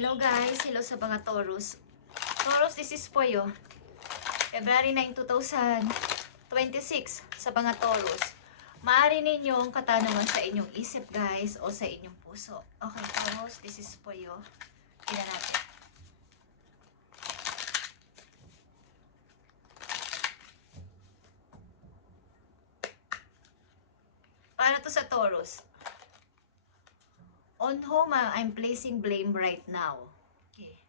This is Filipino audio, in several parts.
Hello guys, hello sa mga Taurus. Taurus, this is for you. February 9, 2026 sa mga Taurus. Maaari ninyong katanungan sa inyong isip guys o sa inyong puso. Okay Taurus, this is for you. Tingnan natin. Para to sa Taurus. On whom I'm placing blame right now. Okay.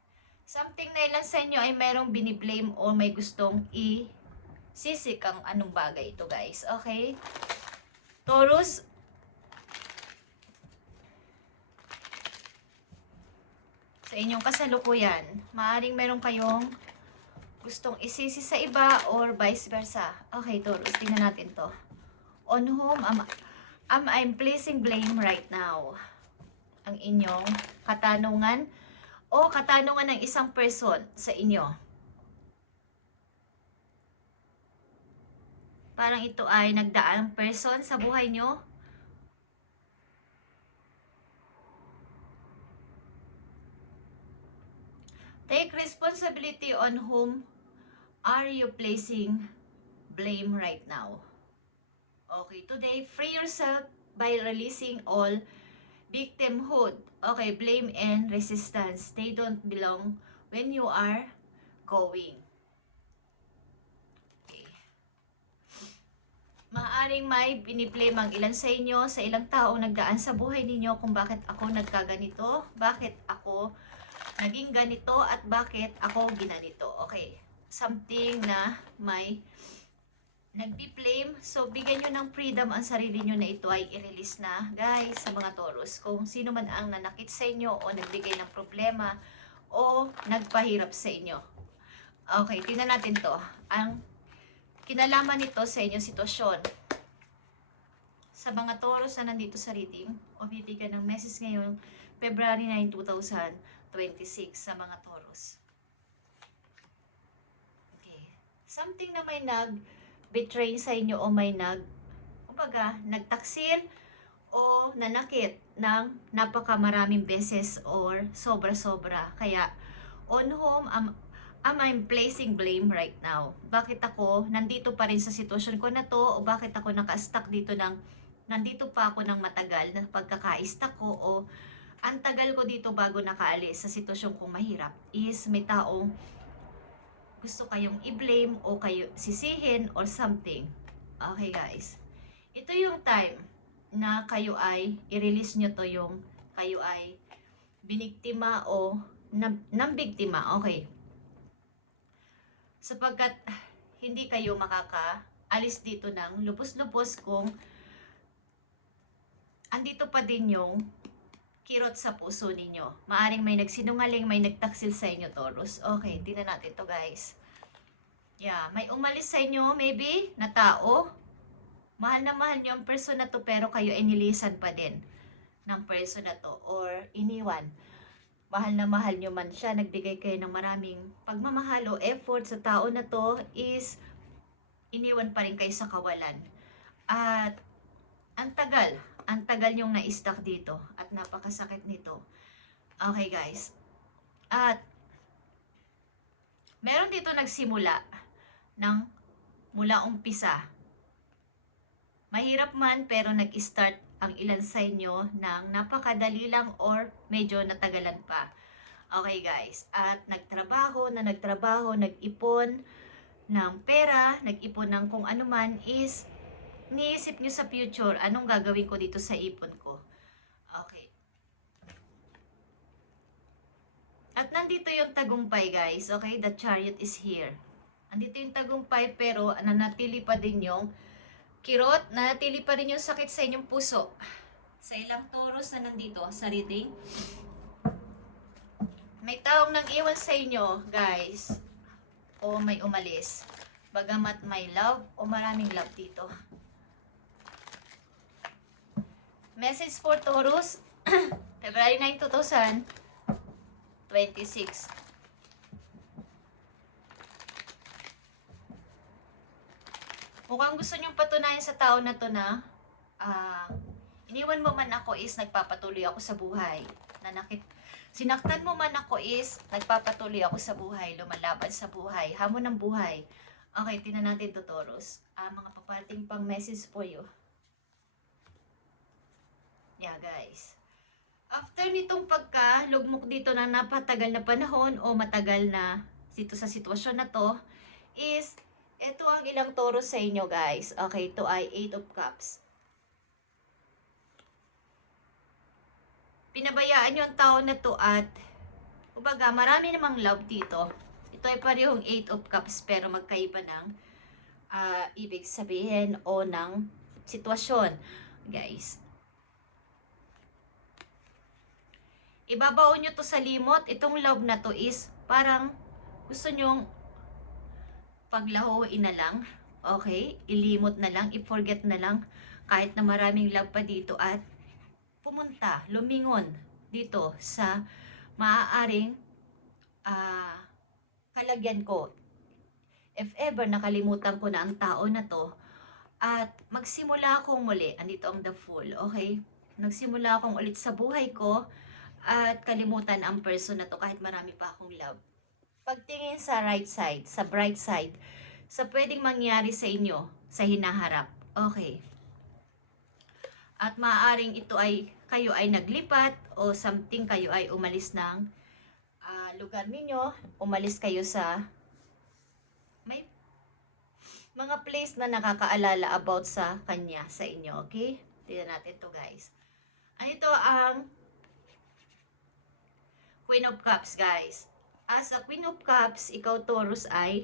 Something na ilan sa inyo ay merong biniblame o may gustong i-sisik ang anong bagay ito guys. Okay? Taurus, sa inyong kasalukuyan, maaaring meron kayong gustong isisi sa iba or vice versa. Okay, Taurus, tingnan natin to. On whom am I placing blame right now? Ang inyong katanungan o katanungan ng isang person sa inyo. Parang ito ay nagdaang person sa buhay nyo. Take responsibility on whom are you placing blame right now. Okay, today, free yourself by releasing all victimhood. Okay, blame and resistance. They don't belong when you are going. Okay. Maaaring may biniblame ang ilan sa inyo, sa ilang taong nagdaan sa buhay ninyo kung bakit ako nagkaganito, bakit ako naging ganito, at bakit ako ginanito. Okay, something na may nagbi-blame. So, bigyan nyo ng freedom ang sarili nyo na ito ay i-release na, guys, sa mga Taurus. Kung sino man ang nanakit sa inyo o nagbigay ng problema o nagpahirap sa inyo. Okay, tingnan natin to. Ang kinalaman nito sa inyong sitwasyon. Sa mga Taurus na nandito sa reading, o bibigyan ng message ngayon, February 9, 2026 sa mga Taurus. Okay. Something na may betray sa inyo o may nagtaksil o nanakit ng napakamaraming beses or sobra-sobra. Kaya, on whom am I placing blame right now? Bakit ako nandito pa rin sa sitwasyon ko na to, o bakit ako naka-stuck dito nandito pa ako ng matagal na pagkaka-stuck ko, o ang tagal ko dito bago nakaalis sa sitwasyon kong mahirap, is may taong gusto kayong i-blame o kayo sisihin or something. Okay guys. Ito yung time na kayo ay i-release nyo to, yung kayo ay biniktima o nambiktima. Okay. Sapagkat hindi kayo makakaalis dito ng lupos-lupos kung andito pa din yung kirot sa puso ninyo. Maaring may nagsinungaling, may nagtaksil sa inyo, Taurus. Okay, tingnan natin to guys. Yeah, may umalis sa inyo, maybe, na tao. Mahal na mahal nyo ang person na to, pero kayo ay nilisan pa din ng person na to, or iniwan. Mahal na mahal nyo man siya, nagbigay kayo ng maraming pagmamahal o effort sa tao na to, is iniwan pa rin kayo sa kawalan. At ang tagal yung na-stuck dito at napakasakit nito. Okay guys. At meron dito nagsimula mula umpisa. Mahirap man pero nag-start ang ilan sa inyo ng napakadali lang or medyo natagalan pa. Okay guys. At nagtrabaho, nag-ipon ng pera, nag-ipon ng kung ano man, is niisip nyo sa future, anong gagawin ko dito sa ipon ko? Okay. At nandito yung tagumpay guys, okay? The Chariot is here. Nandito yung tagumpay, pero nanatili pa din yung kirot, nanatili pa rin yung sakit sa inyong puso. Sa ilang Taurus na nandito sa reading, may taong nang-iwan sa inyo guys, o may umalis. Bagamat may love o maraming love dito. Message for Taurus, February 9, 2026. Mukhang gusto nyong patunayan sa tao na to na iniwan mo man ako is nagpapatuloy ako sa buhay. Nanakit Sinaktan mo man ako is, nagpapatuloy ako sa buhay, lumalaban sa buhay, hamon ng buhay. Okay, tingnan natin to, Taurus. Mga paparating pang message for you. Yeah, guys. After nitong pagkalugmok dito na napatagal na panahon o matagal na dito sa sitwasyon na to, is, ito ang ilang Taurus sa inyo, guys. Okay, ito ay 8 of Cups. Pinabayaan nyo ang tao na to at, kumbaga, marami namang love dito. Ito ay parehong 8 of Cups pero magkaiba ng ibig sabihin o ng sitwasyon, guys. Ibabaon nyo to sa limot. Itong love na to is parang gusto nyong paglahuin na lang. Okay? Ilimot na lang, i-forget na lang kahit na maraming love pa dito at pumunta, lumingon dito sa maaaring kalagyan ko. If ever nakalimutan ko na ang tao na to at magsimula akong muli, andito ang the Fool, okay? Nagsimula akong ulit sa buhay ko at kalimutan ang person na to kahit marami pa akong love. Pagtingin sa right side, sa bright side, sa pwedeng mangyari sa inyo, sa hinaharap, okay? At maaaring ito ay kayo ay naglipat o something kayo ay umalis ng lugar ninyo, umalis kayo sa may mga place na nakakaalala about sa kanya, sa inyo, okay? Tignan natin to, guys. Ito ang Queen of Cups, guys. As a Queen of Cups, ikaw Taurus ay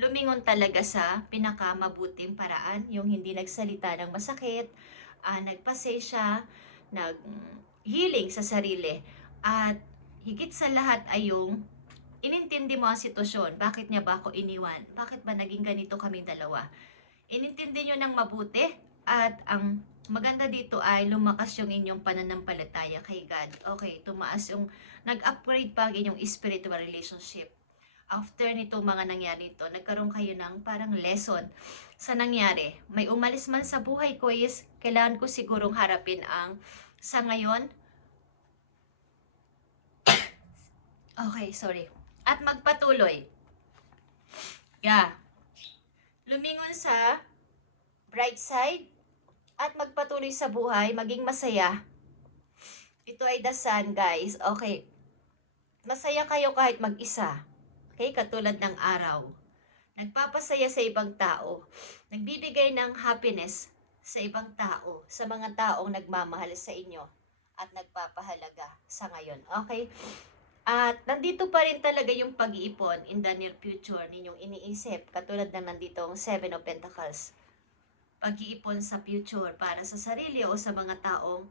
lumingon talaga sa pinakamabuting paraan, yung hindi nagsalita ng masakit, nagpasensya, nag-healing sa sarili, at higit sa lahat ay yung inintindi mo ang sitwasyon. Bakit niya ba ako iniwan? Bakit ba naging ganito kaming dalawa? Inintindi nyo ng mabuti at ang maganda dito ay lumakas yung inyong pananampalataya kay God. Okay, tumaas yung, nag-upgrade pa ang inyong spiritual relationship. After nito mga nangyari ito, nagkaroon kayo ng parang lesson sa nangyari. May umalis man sa buhay ko is, kailangan ko sigurong harapin ang sa ngayon. Okay, sorry. At magpatuloy. Yeah. Lumingon sa bright side at magpatuloy sa buhay, maging masaya. Ito ay the Sun, guys. Okay. Masaya kayo kahit mag-isa. Okay, katulad ng araw. Nagpapasaya sa ibang tao. Nagbibigay ng happiness sa ibang tao, sa mga taong nagmamahal sa inyo at nagpapahalaga sa ngayon. Okay? At nandito pa rin talaga yung pag-iipon in the near future ninyong iniisip. Katulad na nandito ang 7 of Pentacles. Pag-iipon sa future para sa sarili o sa mga taong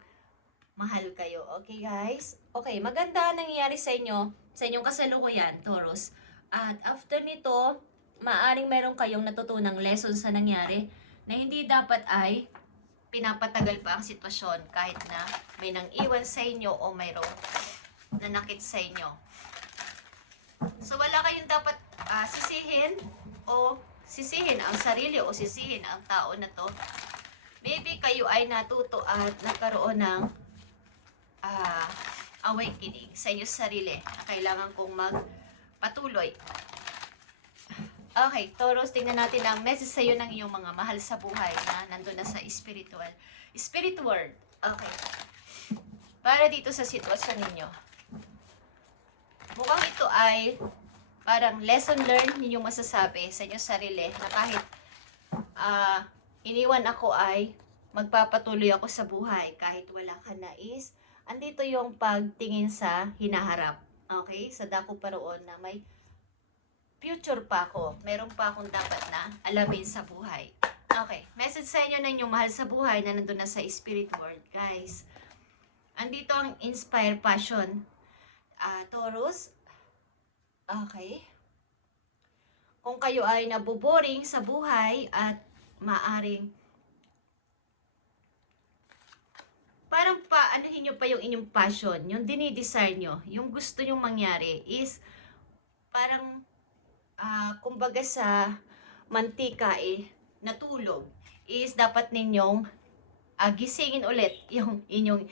mahal kayo. Okay, guys? Okay, maganda ang nangyayari sa inyo, sa inyong kasalukuyan, Taurus. At after nito, maaring meron kayong natutunang lesson sa nangyari na hindi dapat ay pinapatagal pa ang sitwasyon kahit na may nang iwan sa inyo o mayroong nanakit sa inyo. So wala kayong dapat sisihin ang sarili o sisihin ang tao na to. Maybe kayo ay natuto at nagkaroon ng awakening sa inyong sarili na kailangan kong magpatuloy. Okay, Taurus, tingnan natin ang message sa iyo ng iyong mga mahal sa buhay na nandun na sa spirit world. Okay. Para dito sa sitwasyon ninyo. Mukhang ito ay parang lesson learned ninyong masasabi sa inyong sarili na kahit iniwan ako ay magpapatuloy ako sa buhay kahit wala ka nais. Andito yung pagtingin sa hinaharap. Okay? Sa dako pa roon na may future pa ako. Meron pa akong dapat na alamin sa buhay. Okay. Message sa inyo na inyong mahal sa buhay na nandun na sa spirit world, guys. Andito ang inspire passion. Taurus. Okay. Kung kayo ay naboboring sa buhay at maaring parang anuhin nyo pa yung inyong passion, yung dinidesire nyo, yung gusto nyong mangyari is parang kumbaga sa mantika natulog is dapat ninyong gisingin ulit yung inyong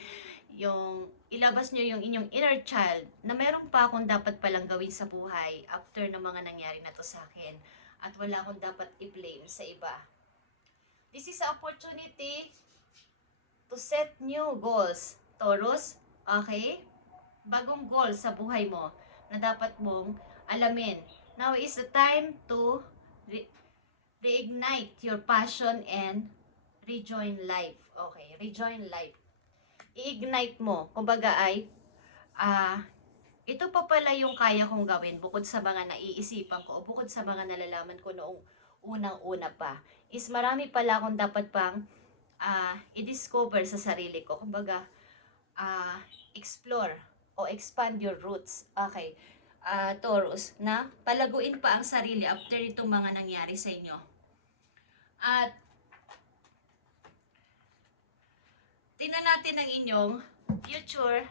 yung ilabas nyo yung inyong inner child na meron pa akong dapat palang gawin sa buhay after ng mga nangyari na to sa akin. At wala akong dapat i-blame sa iba. This is an opportunity to set new goals, Taurus. Okay? Bagong goal sa buhay mo na dapat mong alamin. Now is the time to reignite your passion and rejoin life. Okay, rejoin life. I-ignite mo. Kumbaga ay, ito pa pala yung kaya kong gawin bukod sa mga naiisipan ko o bukod sa mga nalalaman ko noong unang-una pa. Is marami pala akong dapat pang i-discover sa sarili ko. Kumbaga, explore o expand your roots. Okay. Taurus, na palaguin pa ang sarili after itong mga nangyari sa inyo. At tingnan natin ang inyong future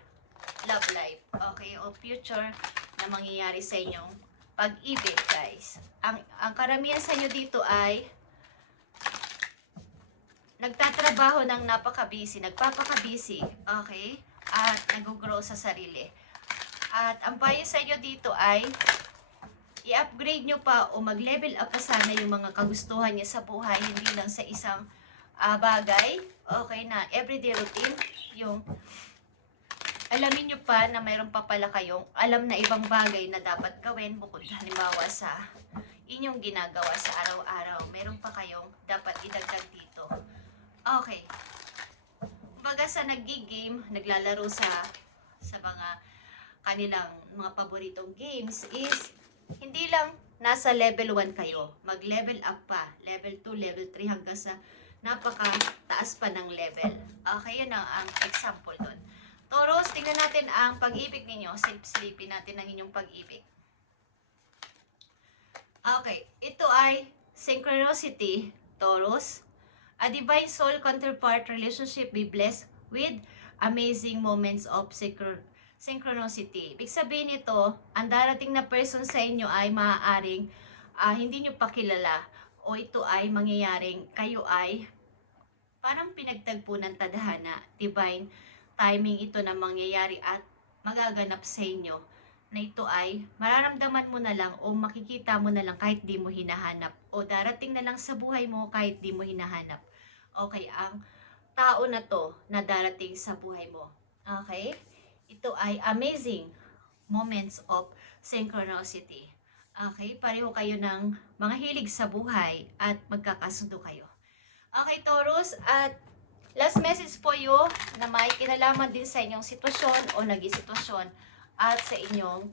love life. Okay, o future na mangyayari sa inyong pag-ibig, guys. Ang karamihan sa inyo dito ay nagtatrabaho ng napaka-busy, nagpapaka-busy, okay? At nag-grow sa sarili. At ang payo sa inyo dito ay i-upgrade nyo pa o mag-level up pa sana yung mga kagustuhan niya sa buhay, hindi lang sa isang bagay, okay, na everyday routine, yung alamin nyo pa na mayroon pa pala kayong alam na ibang bagay na dapat gawin bukod halimbawa sa inyong ginagawa sa araw-araw. Meron pa kayong dapat idagdag dito. Okay. Kumbaga sa nag-game, naglalaro sa mga kanilang mga paboritong games is hindi lang nasa level 1 kayo. Mag-level up pa. Level 2, level 3 hanggang sa napaka-taas pa ng level. Okay, yun ang example doon. Taurus, tingnan natin ang pag-ibig ninyo. Silipin natin ang inyong pag-ibig. Okay, ito ay synchronicity, Taurus. A divine soul counterpart relationship be blessed with amazing moments of synchronicity. Ibig sabihin nito, ang darating na person sa inyo ay maaaring hindi nyo pa kilala o ito ay mangyayaring kayo ay parang pinagtagpo ng tadhana, divine timing ito na mangyayari at magaganap sa inyo na ito ay mararamdaman mo na lang o makikita mo na lang kahit di mo hinahanap o darating na lang sa buhay mo kahit di mo hinahanap. Okay, ang tao na to na darating sa buhay mo. Okay? Ito ay amazing moments of synchronicity. Okay, pareho kayo ng mga hilig sa buhay at magkakasundo kayo. Okay, Taurus, at last message po you na may kinalaman din sa inyong sitwasyon o naging sitwasyon at sa inyong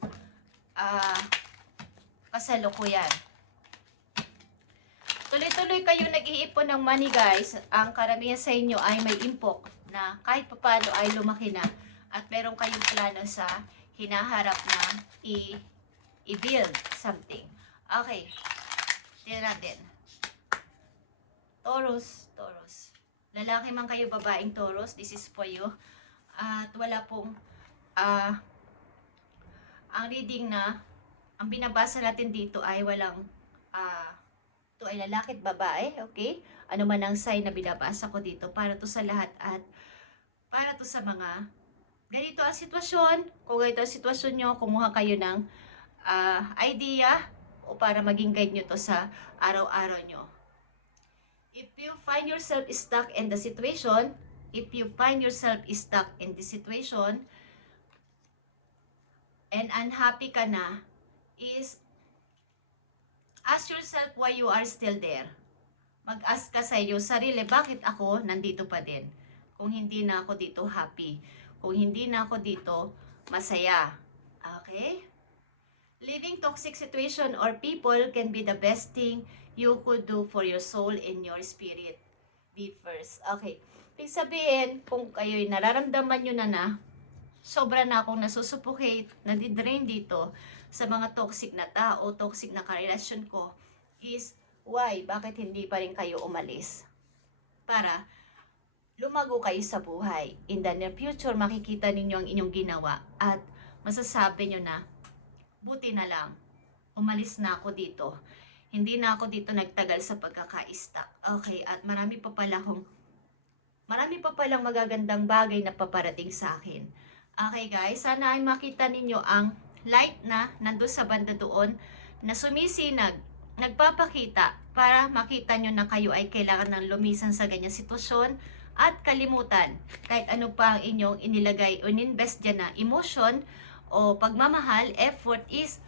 kasalukuyan. Tuloy-tuloy kayo nag-iipon ng money, guys. Ang karamihan sa inyo ay may impok na kahit paano ay lumaki na at meron kayong plano sa hinaharap na i-build something. Okay. Tingnan natin. Taurus. Lalaki man kayo, babaeng Taurus, this is for you. At wala pong ang reading na ang binabasa natin dito ay walang ito ay lalaki at babae, okay? Ano man ang sign na binabasa ko dito, para to sa lahat at para to sa mga ganito ang sitwasyon. Kung ganito ang sitwasyon nyo, kumuha kayo ng idea o para maging guide nyo to sa araw-araw nyo. If you find yourself stuck in the situation, and unhappy ka na, is ask yourself why you are still there. Mag-ask ka sa iyo sarili, bakit ako nandito pa din? Kung hindi na ako dito happy, kung hindi na ako dito masaya. Okay? Leaving toxic situation or people can be the best thing you could do for your soul and your spirit. Be first. Okay. Ibig sabihin, kung kayo'y nararamdaman nyo na sobra na akong nasusuffocate, nadidrain dito sa mga toxic na tao, toxic na karelasyon ko, is why? Bakit hindi pa rin kayo umalis? Para lumago kayo sa buhay. In the near future, makikita ninyo ang inyong ginawa at masasabi nyo na, buti na lang, umalis na ako dito. Hindi na ako dito nagtagal sa pagkaka-stuck. Okay, at marami pa pala akong marami pa palang magagandang bagay na paparating sa akin. Okay guys, sana ay makita ninyo ang light na nandun sa banda doon na sumisinag, nagpapakita para makita nyo na kayo ay kailangan ng lumisan sa ganyang sitwasyon at kalimutan kahit ano pa ang inyong inilagay o ininvest dyan na emotion o pagmamahal, effort is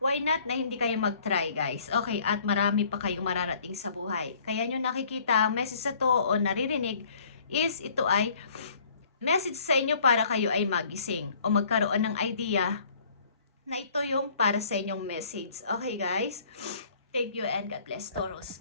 why not na hindi kayo mag-try guys. Okay, at marami pa kayong mararating sa buhay. Kaya nyo nakikita, message sa to o naririnig is ito ay message sa inyo para kayo ay magising o magkaroon ng idea na ito yung para sa inyong message. Okay guys? Thank you and God bless Taurus.